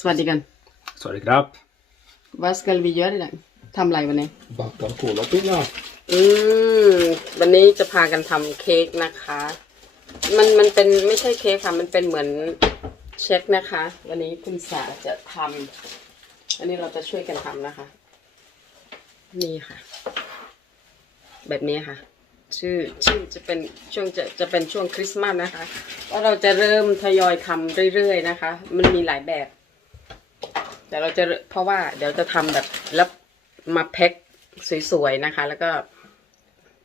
สวัสดีกัน Sorry grabb. Vad ska vi göra idag ทำอะไรวันนี้ Baka kolapinnar. อืม วันนี้จะพากันทำเค้กนะคะ มันมันเป็นไม่ใช่เค้กค่ะ มันเป็นเหมือนเช็คนะคะ วันนี้คุณสาจะทำอันนี้เราจะช่วยกันทำนะคะ นี่ค่ะ แบบนี้ค่ะ ชื่อชื่อจะเป็นช่วงจะจะเป็นช่วงคริสต์มาสนะคะว่าเราจะเริ่มทยอยทำเรื่อยๆนะคะ มันมีหลายแบบ แต่เราจะเพราะว่าเดี๋ยวจะทำแบบแล้วมาแพ็คสวยๆนะคะ แล้วก็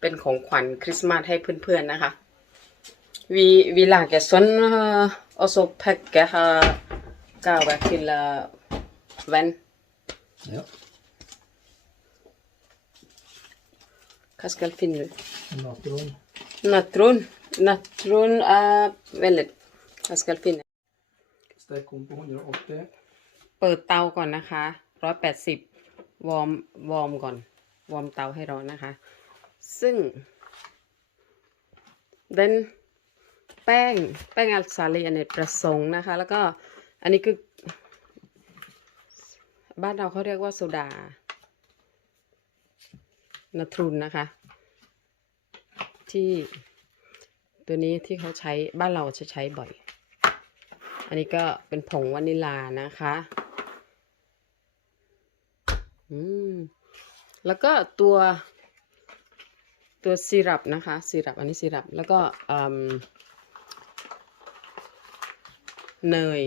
เป็นของขวัญคริสต์มาสให้เพื่อนๆนะคะ Vi, vi lager sånn, eh, og så pakker jeg gaver til eh, venn. Ja. Hva skal jeg finne ut? Natron. Natron. Natron er veldig Hva skal jeg finne? Stekeovn på 180. เปิ ปิดเตาก่อนนะคะร้อยแปดสิบวอร์มวอร์มก่อน วอร์มเตาให้ร้อนนะคะ ซึ่ง เดนแป้ง แป้งอัลซาลีอเนกประสงค์นะคะ แล้วก็อันนี้คือ บ้านเราเขาเรียกว่าโซดานาทรุนนะคะ ที่ตัวนี้ที่เขาใช้บ้านเราจะใช้บ่อย อันนี้ก็เป็นผงวานิลานะคะ อืมแล้วก็ตัวตัวซีรัปนะคะซีรัปอันนี้ซีรัปแล้วก็อืมเนย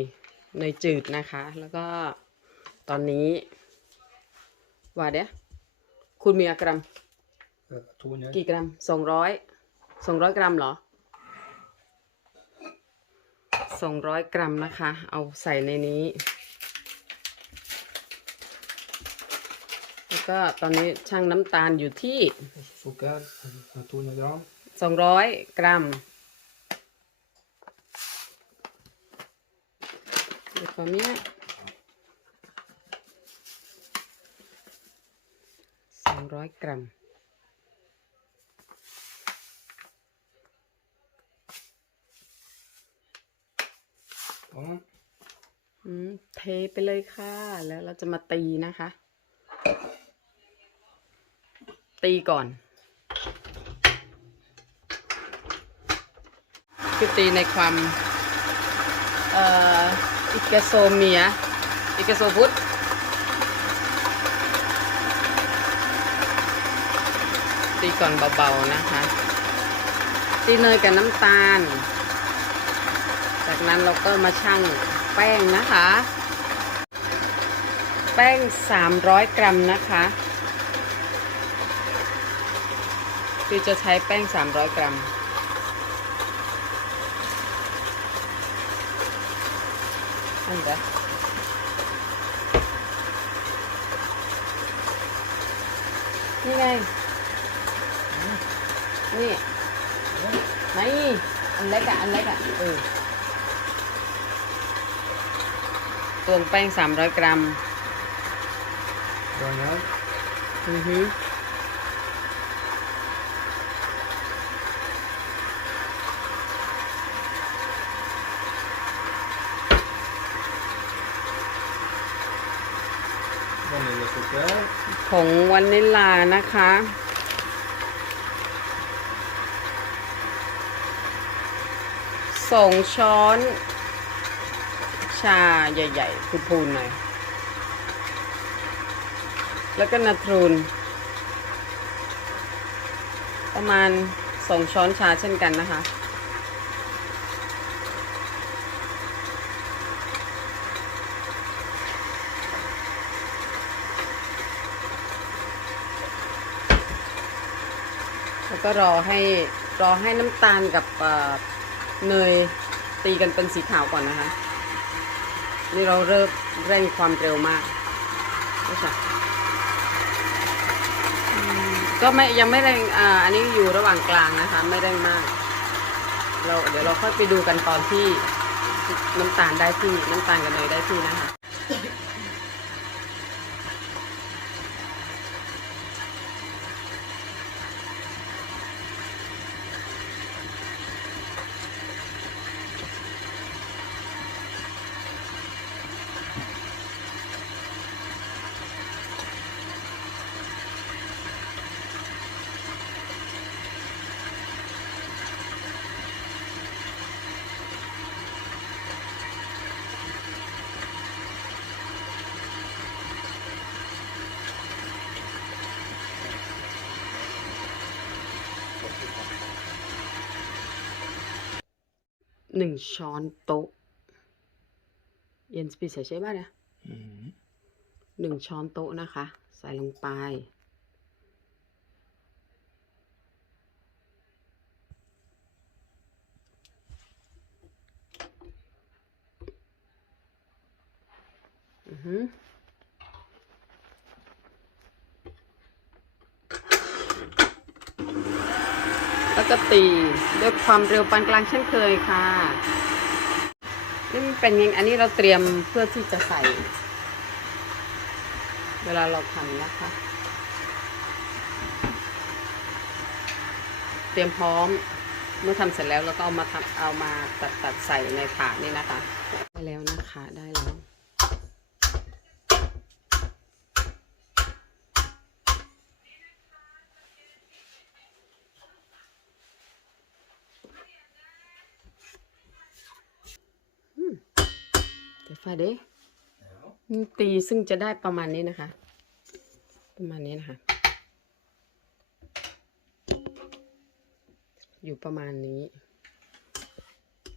เนยจืดนะคะ แล้วก็ตอนนี้ว่าเดี๋ยวคุณมีอะกรัม Eh, 200. กี่กรัมสองร้อยสองร้อยกรัมเหรอสองร้อยกรัมนะคะ เอาใส่ในนี้ แล้ว ก็ตอนนี้ช่างน้ำตาลอยู่ที่ Och så socker. eh, 200 gram. สองร้อยกรัมเดี๋ยวขอเนี้ยสองร้อยกรัม Ja. อืมเทไปเลยค่ะ แล้วเราจะมาตีนะคะ ตีก่อนคือตีในความอิกาโซเมีย อิกาโซพุทตีก่อนเบาๆนะคะ ตีเนยกับน้ำตาล จากนั้นเราก็มาชั่งแป้งนะคะ แป้ง 300 กรัมนะคะ คือจะใช้แป้ง 300 กรัม อันเดียวนี่ไง นี่ไม่อันเล็กอะอันเล็กอะเออตวงแป้ง 300 กรัม Gröna. อือฮึ ผงวานิลานะคะสองช้อน ชาใหญ่ๆพูนๆหน่อย แล้วก็นาทรูน ประมาณสองช้อนชาเช่นกันนะคะ ก็รอให้รอให้น้ำตาลกับเนยตีกันเป็นสีขาวก่อนนะคะ นี่เราเริ่มเร่งความเร็วมากก็ไม่ยังไม่เร่งอ่าอันนี้อยู่ระหว่างกลางนะคะ ไม่เร่งมาก เราเดี๋ยวเราค่อยไปดูกันตอนที่น้ำตาลได้ที่น้ำตาลกับเนยได้ที่นะคะ หนึ่งช้อนโต๊ะเย็นสปีเสียใช่ป่ะเนี่ย Mhm. หนึ่งช้อนโต๊ะนะคะ ใส่ลงไป อือหือ แล้วก็ตีด้วยความเร็วปานกลางเช่นเคยค่ะนี่มันเป็นยังอันนี้เราเตรียมเพื่อที่จะใส่ เวลาเราทำนะคะ เตรียมพร้อมเมื่อทำเสร็จแล้วเราก็เอามาทำเอามาตัดตัดใส่ในถาดนี่นะคะได้แล้วนะคะได้แล้ว อืม เด้ตีซึ่งจะได้ประมาณนี้นะคะ ประมาณนี้นะคะ อยู่ประมาณนี้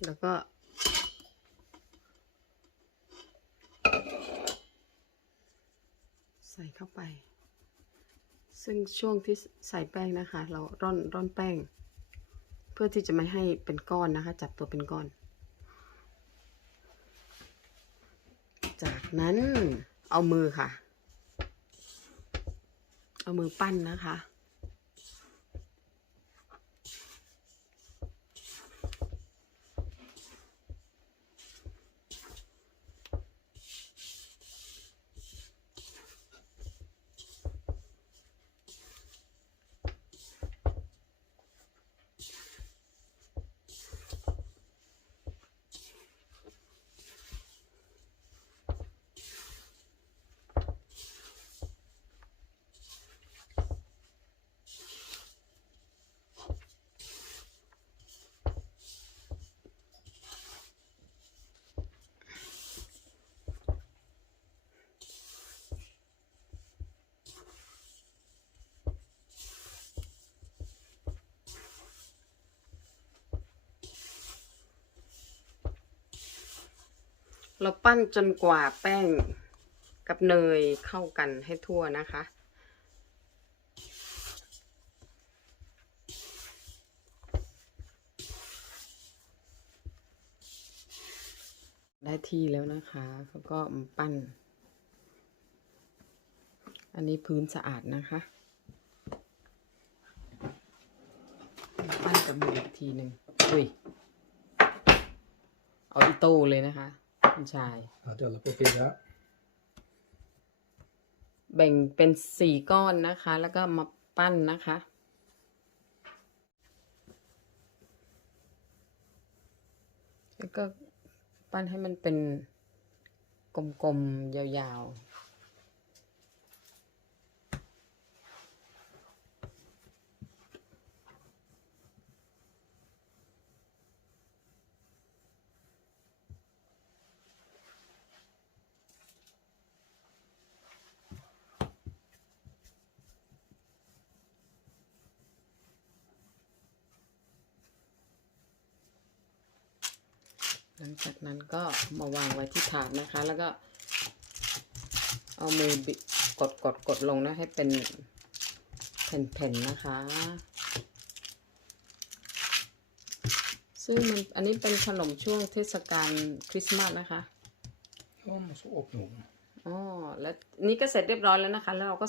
แล้วก็ใส่เข้าไป ซึ่งช่วงที่ใส่แป้งนะคะ เราร่อนร่อนแป้ง เพื่อที่จะไม่ให้เป็นก้อนนะคะ จับตัวเป็นก้อน จาก นั้นเอามือค่ะ เอามือปั้นนะคะ เราปั้นจนกว่าแป้งกับเนยเข้ากันให้ทั่วนะคะ ได้ที่แล้วนะคะเขาก็ปั้น อันนี้พื้นสะอาดนะคะ ปั้นกับมืออีกทีหนึ่งอุ้ย เอาอีโต้เลยนะคะ คุณชาย Ja, dela på fyra. แบ่งเป็นสี่ก้อนนะคะ แล้วก็มาปั้นนะคะ แล้วก็ปั้นให้มันเป็นกลมๆ ยาวๆ ลังจากนั้นก็มาวางไว้ที่ถาดนะคะ แล้วก็เอามือบิดกดกดกดลงนะให้เป็นแผ่นๆนะคะ ซึ่งมันอันนี้เป็นขนมช่วงเทศกาลคริสต์มาสนะคะ Ja, man måste öppna ugnen. อ๋อแล้วนี่ก็เสร็จเรียบร้อยแล้วนะคะ แล้วเราก็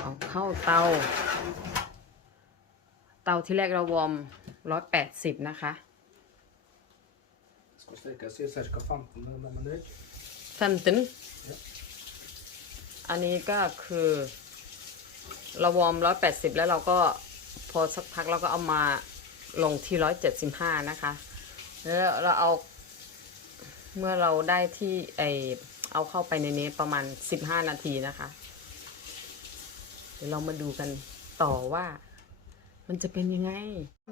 เอาเข้าเตา เตาที่แรกเราวอร์มร้อยแปดสิบนะคะ Ska steka sig cirka 15 minuter. ฟันตินอันนี้ก็คือเราวอร์มร้อยแปดสิบแล้วเราก็พอสักพักเราก็เอามาลงที่ร้อยเจ็ดสิบห้านะคะ แล้วเราเอา เมื่อเราได้ที่ไอเอาเข้าไปในนี้ประมาณสิบห้านาทีนะคะ เดี๋ยวเรามาดูกันต่อว่า มันจะเป็นยังไง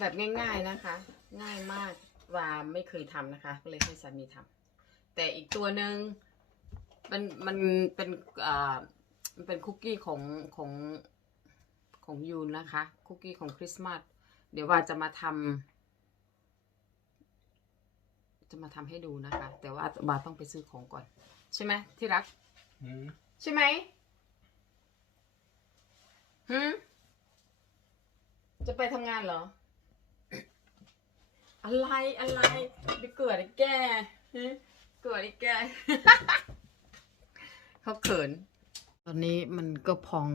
แบบง่าย ๆนะคะ ง่ายมาก ว่าไม่เคยทำนะคะ ก็เลยให้สามีทำแต่อีกตัวหนึ่งมันมันเป็นอ่ามันเป็นคุกกี้ของของของยูนนะคะ คุกกี้ของคริสต์มาสเดี๋ยวว่าจะมาทจะมาทำให้ดูนะคะ แต่ว่าบาต้องไปซื้อของก่อน ใช่ไหมที่รัก Mm. ใช่ไหมฮึจะไปทำงานเหรอ อะไรอะไรไปเกิดไอ้แกเกิดไอ้แก เขาเขิน ตอนนี้มันก็พอง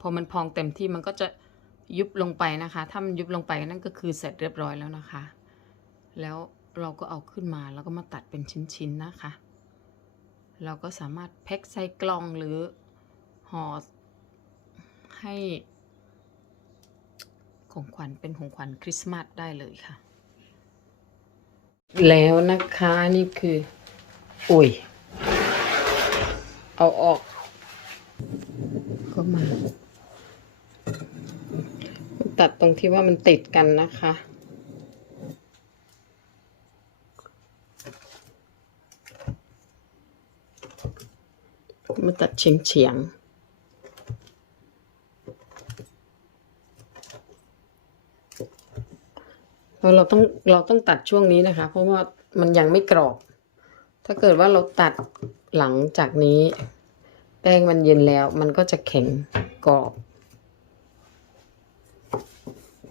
พอมันพองเต็มที่มันก็จะยุบลงไปนะคะ ถ้ามันยุบลงไปนั่นก็คือเสร็จเรียบร้อยแล้วนะคะ แล้วเราก็เอาขึ้นมาแล้วก็มาตัดเป็นชิ้นๆนะคะ เราก็สามารถแพ็คใส่กล่องหรือห่อให้ของขวัญเป็นของขวัญคริสต์มาสได้เลยค่ะ แล้วนะคะนี่คือ อุ้ย เอาออก ก็มา ตัดตรงที่ว่ามันติดกันนะคะมาตัดเฉียงเฉียงๆแล้ว เราต้องเราต้องตัดช่วงนี้นะคะ เพราะว่ามันยังไม่กรอบ ถ้าเกิดว่าเราตัดหลังจากนี้ แป้งมันเย็นแล้ว มันก็จะแข็งกรอบ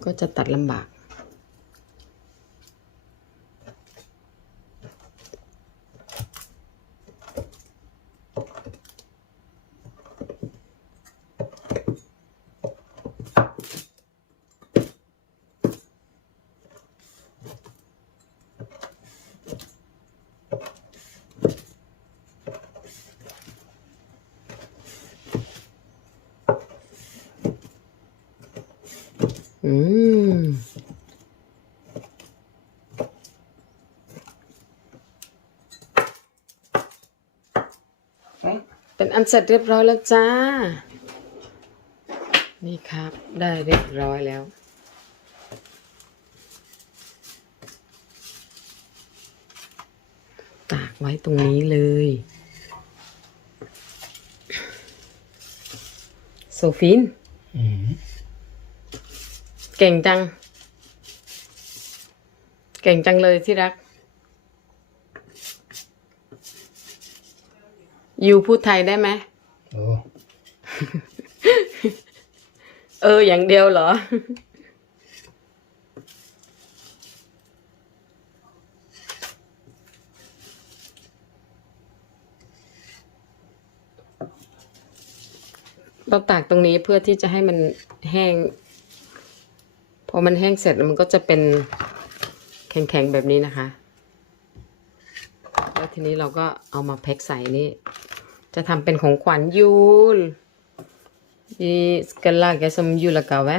ก็จะตัดลำบาก อืม Mm. เป็นอันเสร็จเรียบร้อยแล้วจ้า นี่ครับ ได้เรียบร้อยแล้ว ตากไว้ตรงนี้เลย โซฟิน เก่งจัง เก่งจังเลยที่รัก ยูพูดไทยได้ไหม Oh. เออ อย่างเดียวเหรอ เราตากตรงนี้เพื่อที่จะให้มันแห้งพ อมันแห้งเสร็จมันก็จะเป็นแข็งๆแบบนี้นะคะ แล้วทีนี้เราก็เอามาแพ็คใส่นี่ จะทำเป็นของขวัญยูล i ska laga som julagave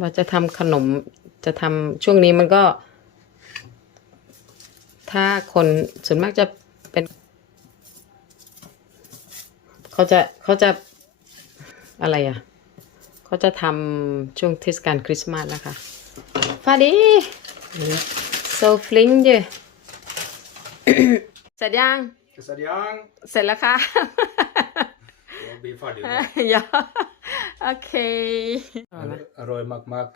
ว่าจะทำขนมจะทำช่วงนี้มันก็ ถ้าคนส่วนมากจะเป็น เขาจะเขาจะ อะไรอะเขาจะทำช่วงเทศกาลคริสต์มาสนะคะฟาดีโซฟลิงเจเสร็จยัง Sedang. เสร็จแล้วค่ะ Jag blir färdig. อย่าโอเค Roy Mac Mac.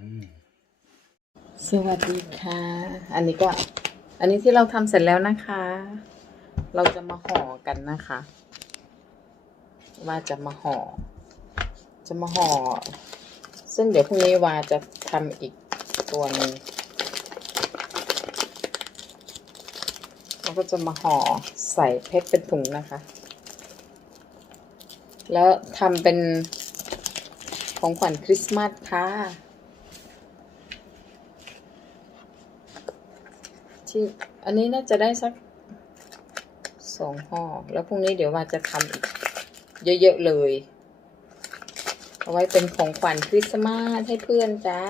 Mm. สวัสดีค่ะ อันนี้ก็ อันนี้ที่เราทำเสร็จแล้วนะคะ เราจะมาห่อกันนะคะ ว่าจะมาห่อ จะมาห่อ ซึ่งเดี๋ยวพรุ่งนี้วาจะทำอีกตัวนึงเราก็จะมาห่อใส่เพชรเป็นถุงนะคะ แล้วทำเป็นของขวัญคริสต์มาสค่ะ ที่อันนี้น่าจะได้สักสองห่อ แล้วพรุ่งนี้เดี๋ยวว่าจะทำอีก เยอะๆเลย เอาไว้เป็นของขวัญคริสต์มาสให้เพื่อนจ้า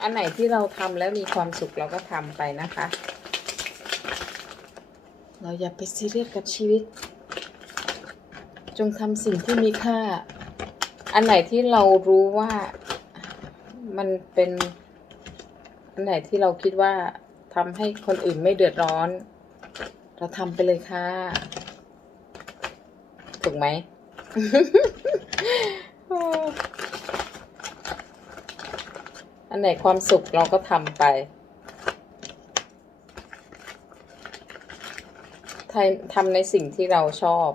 อันไหนที่เราทำแล้วมีความสุขเราก็ทำไปนะคะ เราอย่าไปซีเรียสกับชีวิต จงทำสิ่งที่มีค่า อันไหนที่เรารู้ว่ามันเป็นอันไหนที่เราคิดว่าทำให้คนอื่นไม่เดือดร้อน เราทำไปเลยค่ะ ถูกไหมอันไหนความสุขเราก็ทำไปทำในสิ่งที่เราชอบ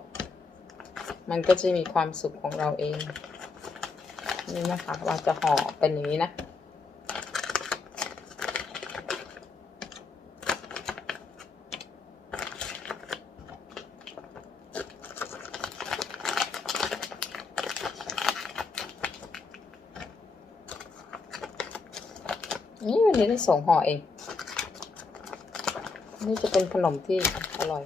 มันก็จะมีความสุขของเราเอง นี่นะคะ เราจะห่อเป็นอย่างนี้นะ ส่งห่อเอง นี่จะเป็นขนมที่อร่อย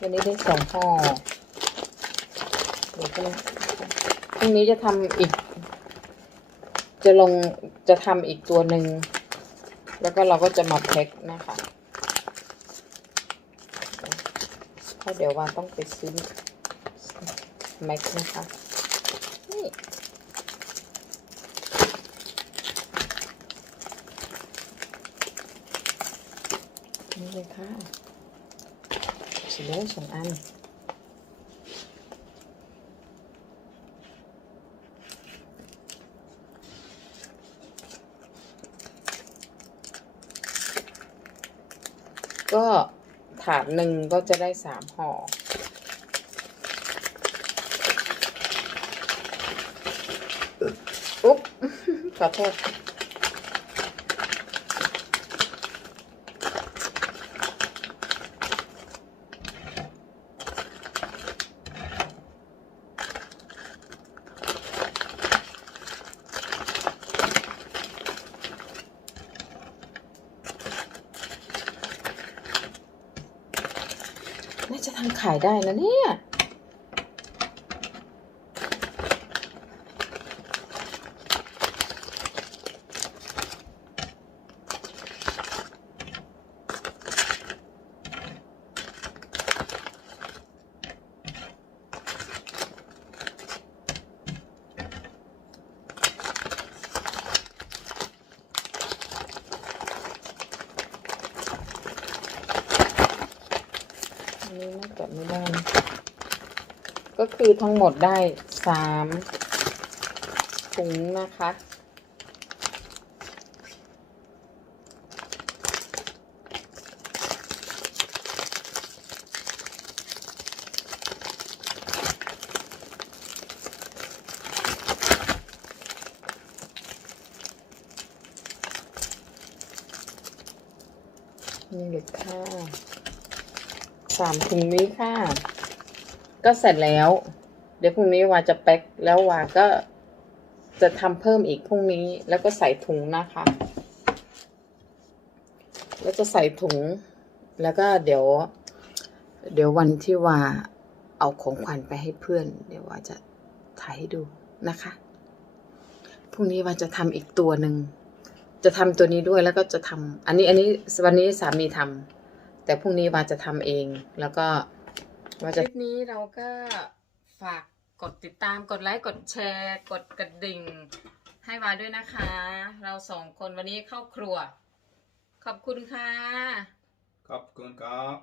วันนี้ได้สองห่อเดี๋ยวพรุ่งนี้จะทำอีก จะลงจะทำอีกตัวหนึ่ง แล้วก็เราก็จะมาแพ็คนะคะเพราะเดี๋ยววันต้องไปซื้อ แม็กนะคะนี่นี่เลยค่ะสร็จแล้วสองอันก็ถาดหนึ่งก็จะได้สามห่อ อุ๊บขอโทษน่าจะทำขายได้นะเนี่ย อันนี้น่าจะไม่ได้นะก็คือ ทั้งหมดได้สามถุงนะคะ นี่เลยค่ะสามถุงนี้ค่ะ ก็เสร็จแล้ว เดี๋ยวพรุ่งนี้วาจะแพ็คแล้ววาก็จะทำเพิ่มอีกพรุ่งนี้ แล้วก็ใส่ถุงนะคะ แล้วจะใส่ถุง แล้วก็เดี๋ยว เดี๋ยววันที่วาเอาของขวัญไปให้เพื่อน เดี๋ยววาจะถ่ายให้ดูนะคะพรุ่งนี้วาจะทำอีกตัวหนึ่งจะทำตัวนี้ด้วยแล้วก็จะทำอันนี้อันนี้วันนี้สามีทำแต่พรุ่งนี้วาจะทำเองแล้วก็วาจะคลิปนี้เราก็ ฝากกดติดตามกดไลค์กดแชร์ กดกระดิ่ง ให้วาด้วยนะคะ เราสองคนวันนี้เข้าครัว ขอบคุณค่ะ ขอบคุณครับ